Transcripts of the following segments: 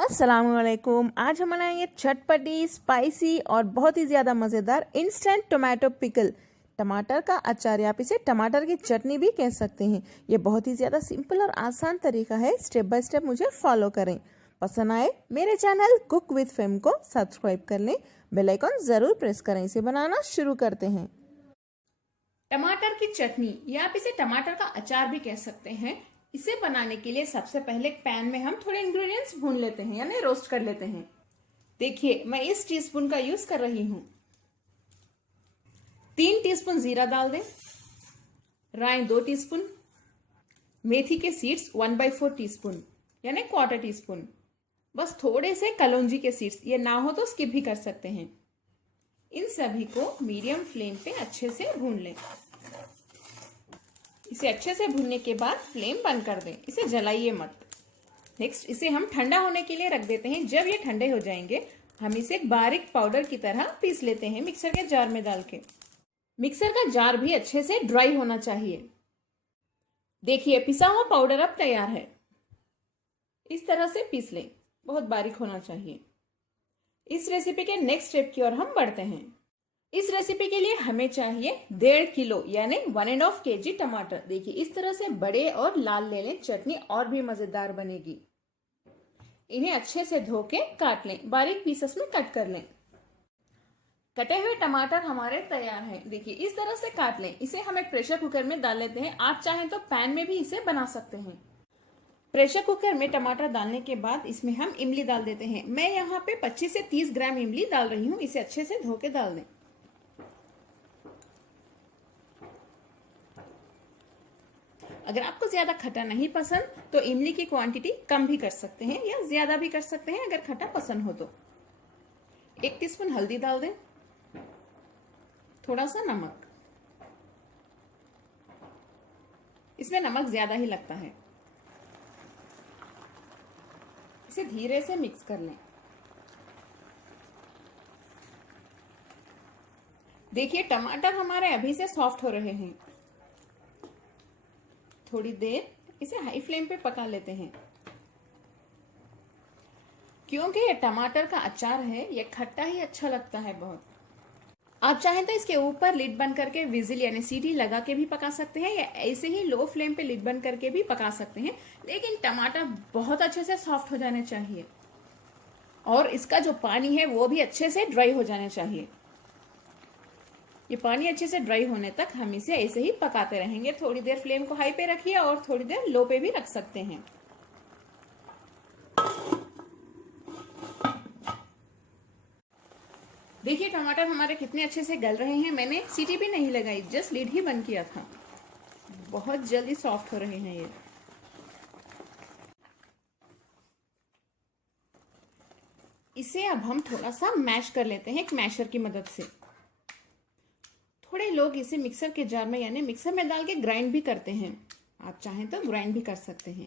अस्सलामुअलैकुम। आज हम बनाएंगे चटपटी, स्पाइसी और बहुत ही ज़्यादा मज़ेदार इंस्टेंट टोमेटो पिकल, टमाटर का अचार। आप इसे टमाटर की चटनी भी कह सकते हैं। ये बहुत ही ज़्यादा सिंपल और आसान तरीका है। स्टेप बाय स्टेप मुझे फॉलो करें। पसंद आए मेरे चैनल कुक विद फेम को सब्सक्राइब कर लें, बेल आइकन ज़रूर प्रेस करें। इसे बनाना शुरू करते हैं। टमाटर की चटनी या आप इसे टमाटर का अचार भी कह सकते हैं। इसे बनाने के लिए सबसे पहले एक पैन में हम थोड़े इंग्रेडिएंट्स भून लेते हैं यानी रोस्ट कर लेते हैं। देखिए मैं इस टीस्पून का यूज कर रही हूं। 3 टीस्पून जीरा डाल दें, राई 2 टीस्पून, मेथी के सीड्स 1/4 टीस्पून यानी क्वार्टर टीस्पून, बस थोड़े से कलौंजी के सीड्स, ये ना हो तो स्किप भी कर सकते हैं। इन सभी को मीडियम फ्लेम पे अच्छे से भून लें। इसे अच्छे से भूनने के बाद फ्लेम बंद कर दें, इसे जलाइए मत। नेक्स्ट इसे हम ठंडा होने के लिए रख देते हैं। जब ये ठंडे हो जाएंगे हम इसे बारीक पाउडर की तरह पीस लेते हैं मिक्सर के जार में डाल के। मिक्सर का जार भी अच्छे से ड्राई होना चाहिए। देखिए पिसा हुआ पाउडर अब तैयार है। इस तरह से पीस लें, बहुत बारीक होना चाहिए। इस रेसिपी के नेक्स्ट स्टेप की ओर हम बढ़ते हैं। इस रेसिपी के लिए हमें चाहिए 1.5 किलो यानी 1.5 kg टमाटर। देखिए इस तरह से बड़े और लाल ले लें, चटनी और भी मजेदार बनेगी। इन्हें अच्छे से धो के काट लें, बारीक पीसेस में कट कर लें। कटे हुए टमाटर हमारे तैयार हैं। देखिए इस तरह से काट लें। इसे हम एक प्रेशर कुकर में डाल लेते हैं। आप चाहें तो पैन में भी इसे बना सकते हैं। प्रेशर कुकर में टमाटर डालने के बाद इसमें हम इमली डाल देते हैं। मैं यहाँ पे 25 से 30 ग्राम इमली डाल रही हूँ। इसे अच्छे से धो के डाल दें। अगर आपको ज्यादा खट्टा नहीं पसंद तो इमली की क्वांटिटी कम भी कर सकते हैं या ज्यादा भी कर सकते हैं अगर खट्टा पसंद हो तो। 1 टीस्पून हल्दी डाल दें, थोड़ा सा नमक। इसमें नमक ज्यादा ही लगता है। इसे धीरे से मिक्स कर लें। देखिए टमाटर हमारे अभी से सॉफ्ट हो रहे हैं। थोड़ी देर इसे हाई फ्लेम पे पका लेते हैं। क्योंकि ये टमाटर का अचार है, ये खट्टा ही अच्छा लगता है बहुत। आप चाहें तो इसके ऊपर लिड बंद करके विजिल यानी सीटी लगा के भी पका सकते हैं या ऐसे ही लो फ्लेम पे लिड बंद करके भी पका सकते हैं। लेकिन टमाटर बहुत अच्छे से सॉफ्ट हो जाने चाहिए और इसका जो पानी है वो भी अच्छे से ड्राई हो जाने चाहिए। ये पानी अच्छे से ड्राई होने तक हम इसे ऐसे ही पकाते रहेंगे। थोड़ी देर फ्लेम को हाई पे रखिए और थोड़ी देर लो पे भी रख सकते हैं। देखिए टमाटर हमारे कितने अच्छे से गल रहे हैं। मैंने सीटी भी नहीं लगाई, जस्ट लिड ही बंद किया था। बहुत जल्दी सॉफ्ट हो रहे हैं ये। इसे अब हम थोड़ा सा मैश कर लेते हैं एक मैशर की मदद से। थोड़े लोग इसे मिक्सर के जार में यानी मिक्सर में डाल के ग्राइंड भी करते हैं। आप चाहें तो ग्राइंड भी कर सकते हैं,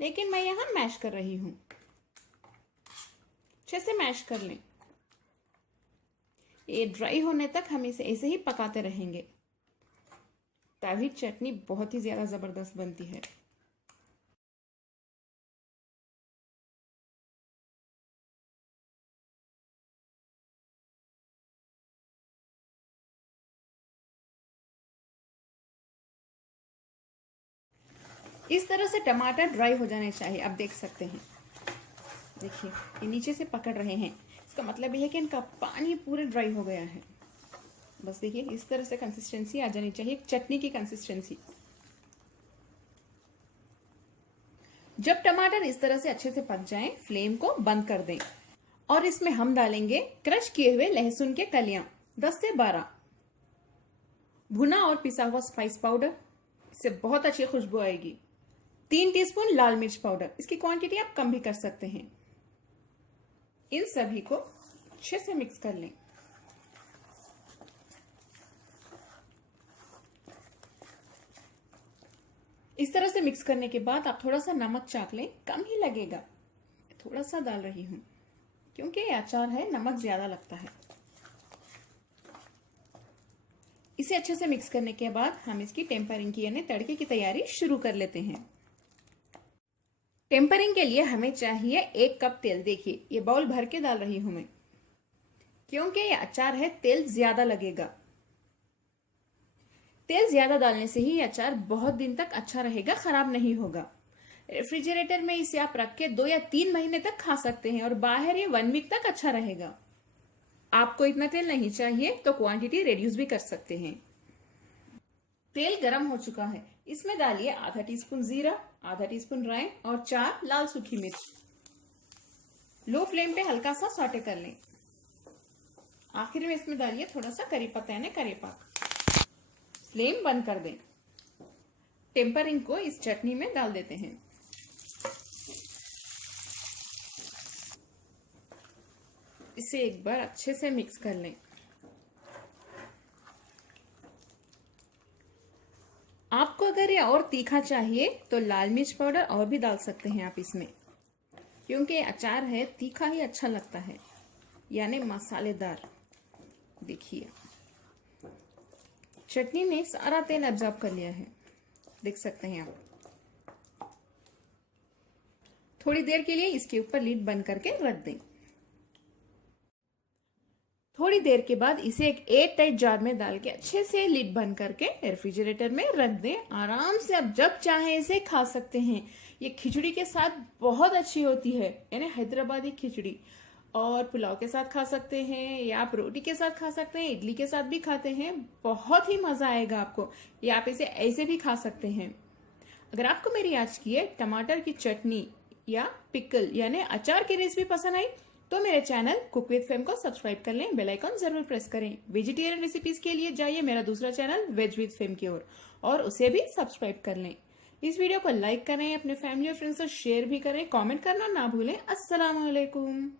लेकिन मैं यहाँ मैश कर रही हूँ। अच्छे से मैश कर लें। ये ड्राई होने तक हम इसे ऐसे ही पकाते रहेंगे, तभी चटनी बहुत ही ज्यादा जबरदस्त बनती है। इस तरह से टमाटर ड्राई हो जाने चाहिए। आप देख सकते हैं, देखिए ये नीचे से पकड़ रहे हैं। इसका मतलब ये है कि इनका पानी पूरे ड्राई हो गया है। बस देखिए इस तरह से कंसिस्टेंसी आ जानी चाहिए, चटनी की कंसिस्टेंसी। जब टमाटर इस तरह से अच्छे से पक जाएं, फ्लेम को बंद कर दें और इसमें हम डालेंगे क्रश किए हुए लहसुन के कलियां 10 से 12, भुना और पिसा हुआ स्पाइस पाउडर, इससे बहुत अच्छी खुशबू आएगी। 3 टीस्पून लाल मिर्च पाउडर, इसकी क्वांटिटी आप कम भी कर सकते हैं। इन सभी को अच्छे से मिक्स कर लें। इस तरह से मिक्स करने के बाद आप थोड़ा सा नमक चाख लें, कम ही लगेगा। थोड़ा सा डाल रही हूं क्योंकि ये अचार है, नमक ज्यादा लगता है। इसे अच्छे से मिक्स करने के बाद हम इसकी टेम्परिंग की यानी तड़के की तैयारी शुरू कर लेते हैं। टेम्परिंग के लिए हमें चाहिए 1 कप तेल। देखिए ये बाउल भर के डाल रही हूं मैं, क्योंकि ये अचार है तेल ज्यादा लगेगा। तेल ज्यादा डालने से ही ये अचार बहुत दिन तक अच्छा रहेगा, खराब नहीं होगा। रेफ्रिजरेटर में इसे आप रख के 2 या 3 महीने तक खा सकते हैं और बाहर ये 1 वीक तक अच्छा रहेगा। आपको इतना तेल नहीं चाहिए तो क्वांटिटी रिड्यूस भी कर सकते हैं। तेल गरम हो चुका है, इसमें डालिए आधा टीस्पून जीरा, आधा टीस्पून राई और 4 लाल सूखी मिर्च। लो फ्लेम पे हल्का सा सौटे कर लें। आखिर में इसमें डालिए थोड़ा सा करी पत्ता यानी करेपाक। फ्लेम बंद कर दें। टेम्परिंग को इस चटनी में डाल देते हैं। इसे एक बार अच्छे से मिक्स कर लें। आपको अगर ये और तीखा चाहिए तो लाल मिर्च पाउडर और भी डाल सकते हैं आप इसमें, क्योंकि अचार है तीखा ही अच्छा लगता है, यानी मसालेदार। देखिए चटनी ने सारा तेल एब्जॉर्ब कर लिया है, देख सकते हैं आप। थोड़ी देर के लिए इसके ऊपर लीड बंद करके रख दें। थोड़ी देर के बाद इसे एक एयर टाइट जार में डाल के अच्छे से लीड बंद करके रेफ्रिजरेटर में रख दें। आराम से आप जब चाहें इसे खा सकते हैं। ये खिचड़ी के साथ बहुत अच्छी होती है, यानी हैदराबादी खिचड़ी, और पुलाव के साथ खा सकते हैं या आप रोटी के साथ खा सकते हैं, इडली के साथ भी खाते हैं। बहुत ही मजा आएगा आपको। या आप इसे ऐसे भी खा सकते हैं। अगर आपको मेरी आज की ये टमाटर की चटनी या पिकल यानी अचार की रेसिपी पसंद आई तो मेरे चैनल कुक विद फेम को सब्सक्राइब कर लें, बेल आइकन जरूर प्रेस करें। वेजिटेरियन रेसिपीज के लिए जाइए मेरा दूसरा चैनल वेज विद फेम की ओर और उसे भी सब्सक्राइब कर लें। इस वीडियो को लाइक करें, अपने फैमिली और फ्रेंड्स से शेयर भी करें, कमेंट करना ना भूलें। अस्सलाम वालेकुम।